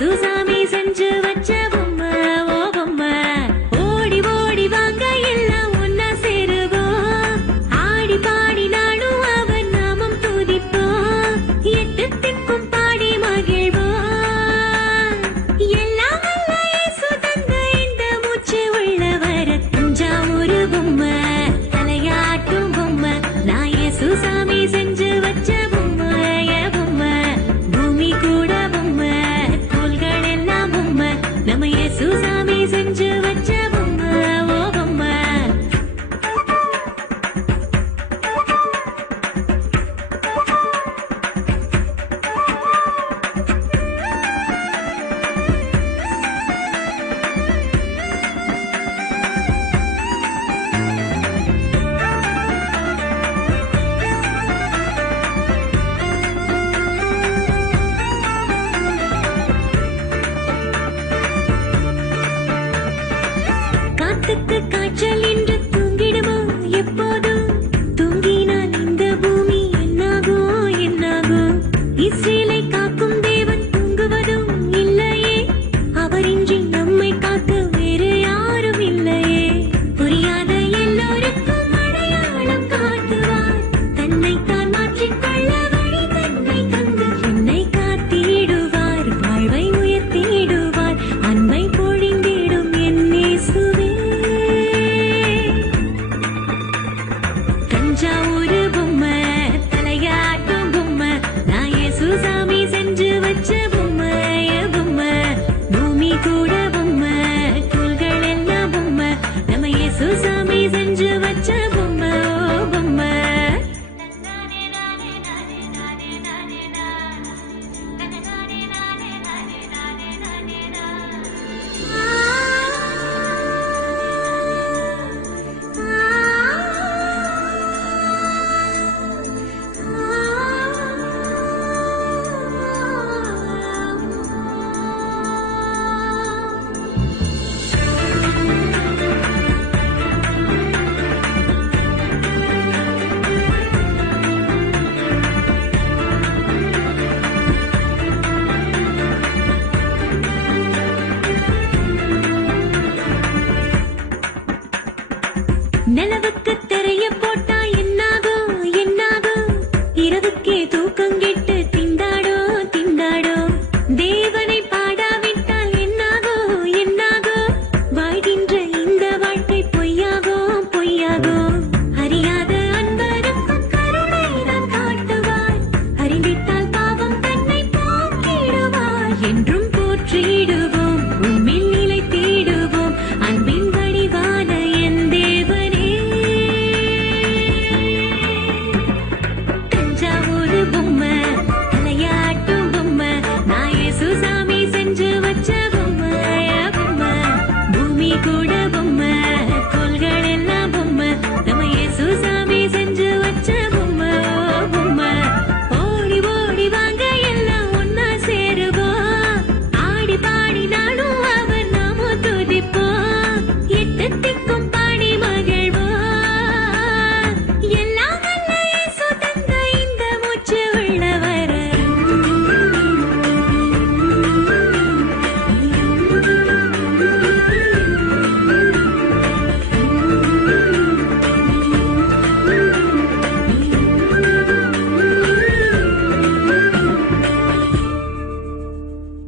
சுசாமி செஞ்சு வச்ச பொம்மை ஓ பொம்மை ஓடி ஓடி வாங்க எல்லாம் ஒன்னா சேருவோம் ஆடி பாடி நானும் அவன் நாமம் துதிப்போம் எட்டு திக்கும் பாடி மகிழ்வோம் எல்லாம் வல்ல இயேசு தந்த இந்த மூச்சு உள்ளவர தஞ்சாவூர் பொம்மை தலையாட்டும் பொம்மை நான் இயேசு சாமி செஞ்சு வச்ச நம்ம இயேசு சாமி செஞ்சு வச்ச பொம்மை ஓ பொம்மை காய்ச்சல் என்று தூங்கிடுமோ எப்போதும் தூங்கினால் இந்த பூமி என்னாகும் என்னாகும் இஸ்ரேலை காக்கும் தேவன் தூங்குவதும் இல்லையே அவரின்றி நம்மை காக்க வேறு யாரும் இல்லையே புரியாத எல்லோருக்கும் அடையாளம் காட்டுவார் தன்னை தான் மாற்றிக்கொள்ள வழி தன்னை தந்து என்னை காத்திடுவார் வாழ்வை உயர்த்திடுவார் அன்பை பொழிந்திடும் என் இயேசுவே தஞ்சாவூர்